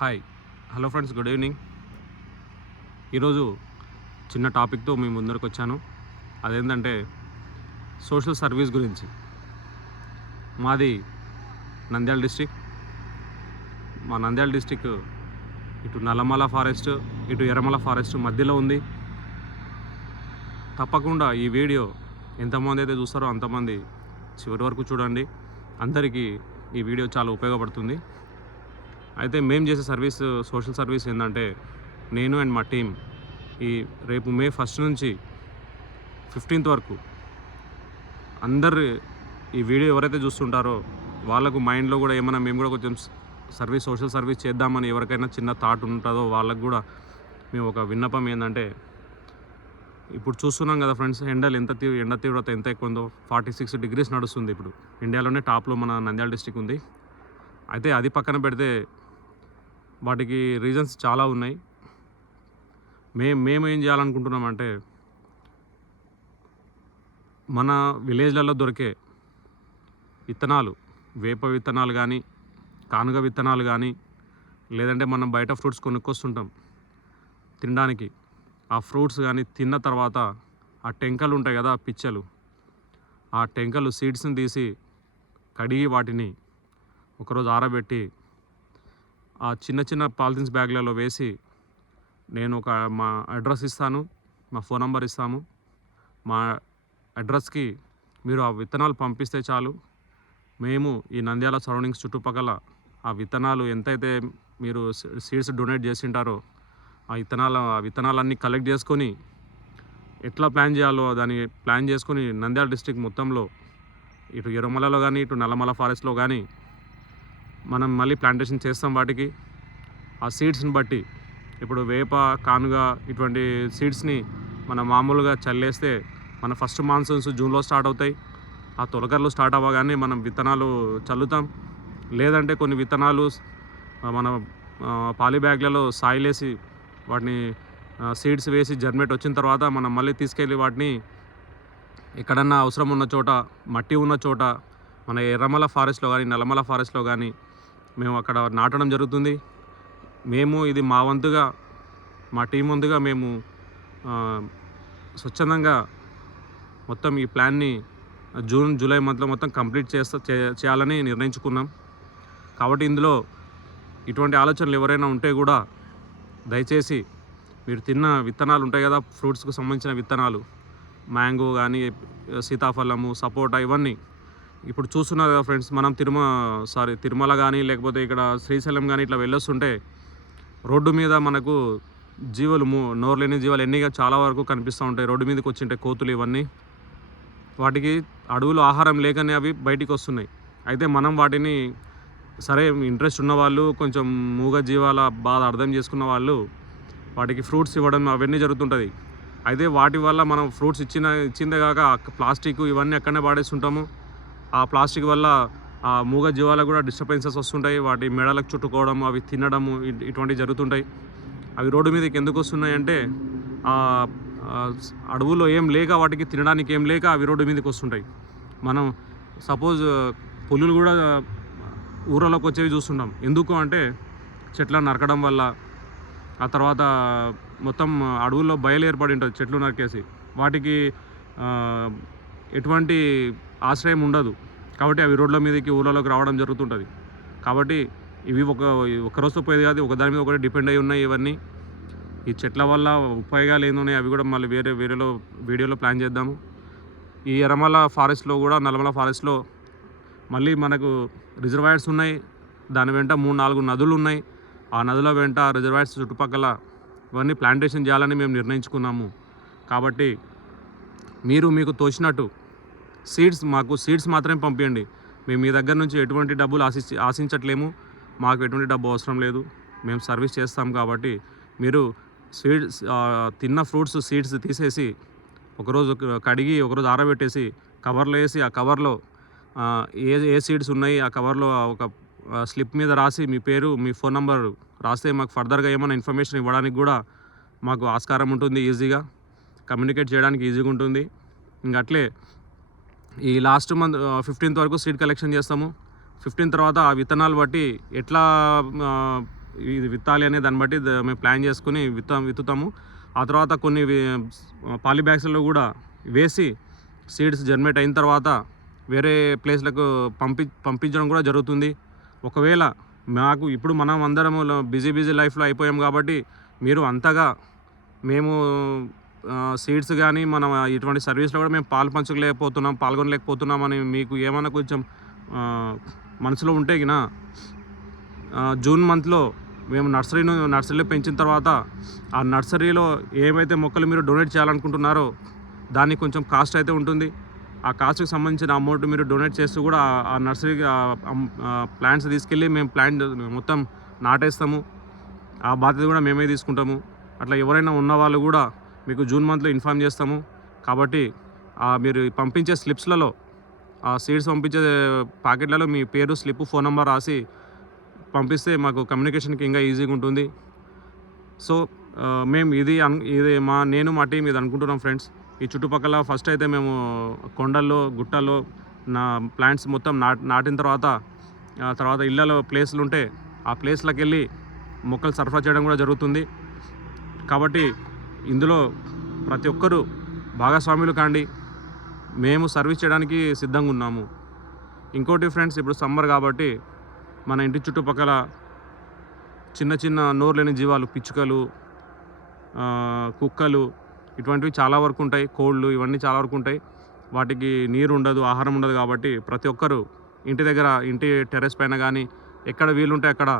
Hi hello friends, good evening. ఈరోజు చిన్న టాపిక్తో మీ ముందరకు వచ్చాను. అదేంటంటే సోషల్ సర్వీస్ గురించి. మాది నంద్యాల డిస్టిక్. మా నంద్యాల డిస్టిక్ ఇటు నల్లమల ఫారెస్ట్, ఇటు ఎర్రమల ఫారెస్ట్ మధ్యలో ఉంది. తప్పకుండా ఈ వీడియో ఎంతమంది అయితే చూస్తారో అంతమంది చివరి వరకు చూడండి. అందరికీ ఈ వీడియో చాలా ఉపయోగపడుతుంది. అయితే మేము చేసే సర్వీస్, సోషల్ సర్వీస్ ఏంటంటే, నేను అండ్ మా టీం రేపు మే 1 నుంచి 15 వరకు అందరు ఈ వీడియో ఎవరైతే చూస్తుంటారో వాళ్ళకు మైండ్లో కూడా ఏమైనా మేము కూడా కొంచెం సోషల్ సర్వీస్ చేద్దామని ఎవరికైనా చిన్న థాట్ ఉంటుందో వాళ్ళకు కూడా మేము ఒక విన్నపం ఏంటంటే, ఇప్పుడు చూస్తున్నాం కదా ఫ్రెండ్స్, ఎండ తీవ్రత ఎంత ఎక్కువ ఉందో. 46 degrees నడుస్తుంది. ఇప్పుడు ఇండియాలోనే టాప్లో మన నంద్యాల డిస్టిక్ ఉంది. అయితే అది పక్కన పెడితే వాటికి రీజన్స్ చాలా ఉన్నాయి. మేము ఏం చేయాలనుకుంటున్నామంటే, మన విలేజ్లలో దొరికే విత్తనాలు, వేప విత్తనాలు కానీ, కానుగ విత్తనాలు కానీ, లేదంటే మనం బయట ఫ్రూట్స్ కొనుక్కొస్తుంటాం తినడానికి. ఆ ఫ్రూట్స్ కానీ తిన్న తర్వాత ఆ టెంకలు ఉంటాయి కదా, ఆ పిచ్చలు, ఆ టెంకలు సీడ్స్ని తీసి కడిగి వాటిని ఒకరోజు ఆరబెట్టి ఆ చిన్న చిన్న పాలిథిన్స్ బ్యాగ్లలో వేసి, నేను మా అడ్రస్ ఇస్తాను, మా ఫోన్ నెంబర్ ఇస్తాము. మా అడ్రస్కి మీరు ఆ విత్తనాలు పంపిస్తే చాలు. మేము ఈ నంద్యాల సరౌండింగ్స్ చుట్టుపక్కల ఆ విత్తనాలు ఎంతైతే మీరు సీడ్స్ డొనేట్ చేసింటారో ఆ విత్తనాలన్నీ కలెక్ట్ చేసుకొని ఎట్లా ప్లాన్ చేయాలో దాన్ని ప్లాన్ చేసుకొని నంద్యాల డిస్ట్రిక్ట్ మొత్తంలో ఇటు ఎర్రమలలో కానీ, ఇటు నల్లమల ఫారెస్ట్లో కానీ మనం మళ్ళీ ప్లాంటేషన్ చేస్తాం. వాటికి ఆ సీడ్స్ని బట్టి, ఇప్పుడు వేప, కానుగ ఇటువంటి సీడ్స్ని మనం మామూలుగా చల్లేస్తే మన ఫస్ట్ మాన్సూన్స్ జూన్లో స్టార్ట్ అవుతాయి. ఆ తొలకర్లు స్టార్ట్ అవ్వగానే మనం విత్తనాలు చల్లుతాం. లేదంటే కొన్ని విత్తనాలు మన పాలీ బ్యాగ్లలో సాయిల్ వేసి వాటిని సీడ్స్ వేసి జర్మేట్ వచ్చిన తర్వాత మనం మళ్ళీ తీసుకెళ్ళి వాటిని ఎక్కడన్నా అవసరం ఉన్న చోట, మట్టి ఉన్న చోట, మన ఎర్రమల ఫారెస్ట్లో కానీ, నల్లమల ఫారెస్ట్లో కానీ మేము అక్కడ నాటడం జరుగుతుంది. మేము ఇది మా వంతుగా, మా టీం వంతుగా మేము స్వచ్ఛందంగా మొత్తం ఈ ప్లాన్ని జూన్, జూలై మంత్లో మొత్తం కంప్లీట్ చేయాలని నిర్ణయించుకున్నాం. కాబట్టి ఇందులో ఇటువంటి ఆలోచనలు ఎవరైనా ఉంటే కూడా దయచేసి మీరు తిన్న విత్తనాలు ఉంటాయి కదా, ఫ్రూట్స్కు సంబంధించిన విత్తనాలు, మ్యాంగో కానీ, సీతాఫలము, సపోటా, ఇవన్నీ ఇప్పుడు చూస్తున్నారు కదా ఫ్రెండ్స్. మనం తిరుమల కానీ, లేకపోతే ఇక్కడ శ్రీశైలం కానీ ఇట్లా వెళ్ళొస్తుంటే రోడ్డు మీద మనకు జీవులు, నోరులేని జీవాలు ఎన్నిగా చాలా వరకు కనిపిస్తూ ఉంటాయి. రోడ్డు మీదకి వచ్చింటాయి కోతులు. ఇవన్నీ వాటికి అడవులు ఆహారం లేకనే అవి బయటికి వస్తున్నాయి. అయితే మనం వాటిని సరే, ఇంట్రెస్ట్ ఉన్నవాళ్ళు, కొంచెం మూగ జీవాల బాధ అర్థం చేసుకున్న వాళ్ళు వాటికి ఫ్రూట్స్ ఇవ్వడం అవన్నీ జరుగుతుంటుంది. అయితే వాటి వల్ల మనం ఫ్రూట్స్ ఇచ్చిందే కాక ప్లాస్టిక్ ఇవన్నీ అక్కడనే పాడేస్తుంటాము. ఆ ప్లాస్టిక్ వల్ల ఆ మూగ జీవాలకు కూడా డిస్టర్బెన్సెస్ వస్తుంటాయి. వాటి మెడలకు చుట్టుకోవడం, అవి తినడము, ఇటువంటివి జరుగుతుంటాయి. అవి రోడ్డు మీదకి ఎందుకు వస్తున్నాయి అంటే, అడవుల్లో ఏం లేక, వాటికి తినడానికి ఏం లేక అవి రోడ్డు మీదకి వస్తుంటాయి. మనం సపోజ్ పులులు కూడా ఊరలోకి వచ్చేవి చూస్తున్నాం. ఎందుకు అంటే చెట్లను నరకడం వల్ల, ఆ తర్వాత మొత్తం అడవుల్లో బయలు ఏర్పడి ఉంటుంది చెట్లు నరికేసి. వాటికి ఎటువంటి ఆశ్రయం ఉండదు. కాబట్టి అవి రోడ్ల మీదకి, ఊళ్ళలోకి రావడం జరుగుతుంటుంది. కాబట్టి ఇవి ఒక రోజుతో పోయేది కాదు, ఒకదాని మీద ఒకటి డిపెండ్ అయి ఉన్నాయి. ఇవన్నీ ఈ చెట్ల వల్ల ఉపయోగాలు ఏందున్నాయి అవి కూడా మళ్ళీ వేరే వీడియోలో ప్లాన్ చేద్దాము. ఈ ఎర్రమల ఫారెస్ట్లో కూడా, నల్లమల ఫారెస్ట్లో మళ్ళీ మనకు రిజర్వాయర్స్ ఉన్నాయి. దాని వెంట 3-4 నదులు ఉన్నాయి. ఆ నదుల వెంట రిజర్వాయర్స్ చుట్టుపక్కల ఇవన్నీ ప్లాంటేషన్ చేయాలని మేము నిర్ణయించుకున్నాము. కాబట్టి మీకు తోచినట్టు మాకు సీడ్స్ మాత్రమే పంపించండి. మేము మీ దగ్గర నుంచి ఎటువంటి డబ్బులు ఆశించట్లేము. మాకు ఎటువంటి డబ్బు అవసరం లేదు. మేము సర్వీస్ చేస్తాం. కాబట్టి మీరు తిన్న ఫ్రూట్స్ సీడ్స్ తీసేసి ఒకరోజు కడిగి, ఒకరోజు ఆరబెట్టేసి కవర్లో వేసి, ఆ కవర్లో ఏ సీడ్స్ ఉన్నాయి ఆ కవర్లో ఒక స్లిప్ మీద రాసి మీ పేరు, మీ ఫోన్ నెంబర్ రాస్తే మాకు ఫర్దర్గా ఏమైనా ఇన్ఫర్మేషన్ ఇవ్వడానికి కూడా మాకు ఆస్కారం ఉంటుంది. ఈజీగా కమ్యూనికేట్ చేయడానికి ఈజీగా ఉంటుంది. ఇంకట్లే ఈ లాస్ట్ మంత్ 15th వరకు సీడ్ కలెక్షన్ చేస్తాము. 15 తర్వాత ఆ విత్తనాలు బట్టి ఎట్లా ఇది విత్తాలి అనే దాన్ని బట్టి మేము ప్లాన్ చేసుకుని విత్తుతాము. ఆ తర్వాత కొన్ని పాలీ బ్యాగ్స్లో కూడా వేసి సీడ్స్ జర్మినేట్ అయిన తర్వాత వేరే ప్లేస్లకు పంపించడం కూడా జరుగుతుంది. ఒకవేళ మాకు ఇప్పుడు మనం అందరము బిజీ లైఫ్లో అయిపోయాం కాబట్టి మీరు అంతగా మేము సీడ్స్ కానీ మనం ఇటువంటి సర్వీస్లో కూడా మేము పాల్గొనలేకపోతున్నాం అని మీకు ఏమైనా కొంచెం మనసులో ఉంటే గిన జూన్ మంత్లో మేము నర్సరీలో పెంచిన తర్వాత ఆ నర్సరీలో ఏమైతే మొక్కలు మీరు డొనేట్ చేయాలనుకుంటున్నారో దానికి కొంచెం కాస్ట్ అయితే ఉంటుంది. ఆ కాస్ట్కి సంబంధించిన అమౌంట్ మీరు డొనేట్ చేస్తూ కూడా ఆ నర్సరీకి ప్లాంట్స్ తీసుకెళ్ళి మేము ప్లాంట్ మొత్తం నాటేస్తాము. ఆ బాధ్యత కూడా మేమే తీసుకుంటాము. అట్లా ఎవరైనా ఉన్న వాళ్ళు కూడా మీకు జూన్ మంత్లో ఇన్ఫామ్ చేస్తాము. కాబట్టి మీరు పంపించే స్లిప్స్లలో ఆ సీడ్స్ పంపించే ప్యాకెట్లలో మీ పేరు, స్లిప్, ఫోన్ నెంబర్ రాసి పంపిస్తే మాకు కమ్యూనికేషన్కి ఇంకా ఈజీగా ఉంటుంది. సో మేము ఇది నేను మా టీం ఇది అనుకుంటున్నాం ఫ్రెండ్స్. ఈ చుట్టుపక్కల ఫస్ట్ అయితే మేము కొండల్లో, గుట్టల్లో ప్లాంట్స్ మొత్తం నాటిన తర్వాత ఇళ్ళలో ప్లేస్లు ఉంటే ఆ ప్లేస్లకు వెళ్ళి మొక్కలు సరఫరా చేయడం కూడా జరుగుతుంది. కాబట్టి ఇందులో ప్రతి ఒక్కరూ భాగస్వాములు కాండి. మేము సర్వీస్ చేయడానికి సిద్ధంగా ఉన్నాము. ఇంకోటి ఫ్రెండ్స్, ఇప్పుడు సమ్మర్ కాబట్టి మన ఇంటి చుట్టుపక్కల చిన్న నోరు లేని జీవాలు, పిచ్చుకలు, కుక్కలు ఇటువంటివి చాలా వరకు ఉంటాయి. కోళ్ళు ఇవన్నీ చాలా వరకు ఉంటాయి. వాటికి నీరు ఉండదు, ఆహారం ఉండదు. కాబట్టి ప్రతి ఒక్కరూ ఇంటి దగ్గర, ఇంటి టెర్రస్ పైన కానీ ఎక్కడ వీలుంటే అక్కడ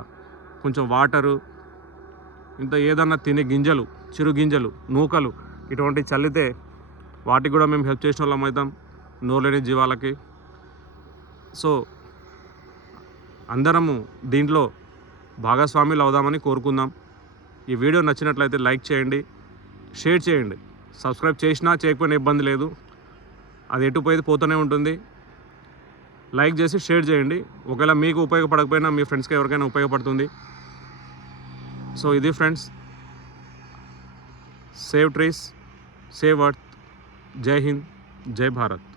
కొంచెం వాటరు, ఇంత ఏదన్నా తినే గింజలు, చిరు గింజలు, నూకలు ఇటువంటివి చల్లితే వాటికి కూడా మేము హెల్ప్ చేసిన వాళ్ళం అవుతాం, నోరులేని జీవాలకి. సో అందరము దీంట్లో భాగస్వాములు అవుదామని కోరుకుందాం. ఈ వీడియో నచ్చినట్లయితే లైక్ చేయండి, షేర్ చేయండి. సబ్స్క్రైబ్ చేసినా చేయకపోయినా ఇబ్బంది లేదు, అది ఎటుపోయేది పోతూనే ఉంటుంది. లైక్ చేసి షేర్ చేయండి. ఒకవేళ మీకు ఉపయోగపడకపోయినా మీ ఫ్రెండ్స్కి ఎవరికైనా ఉపయోగపడుతుంది. సో ఇది friends, save trees, save earth. జై హింద్, జై భారత్.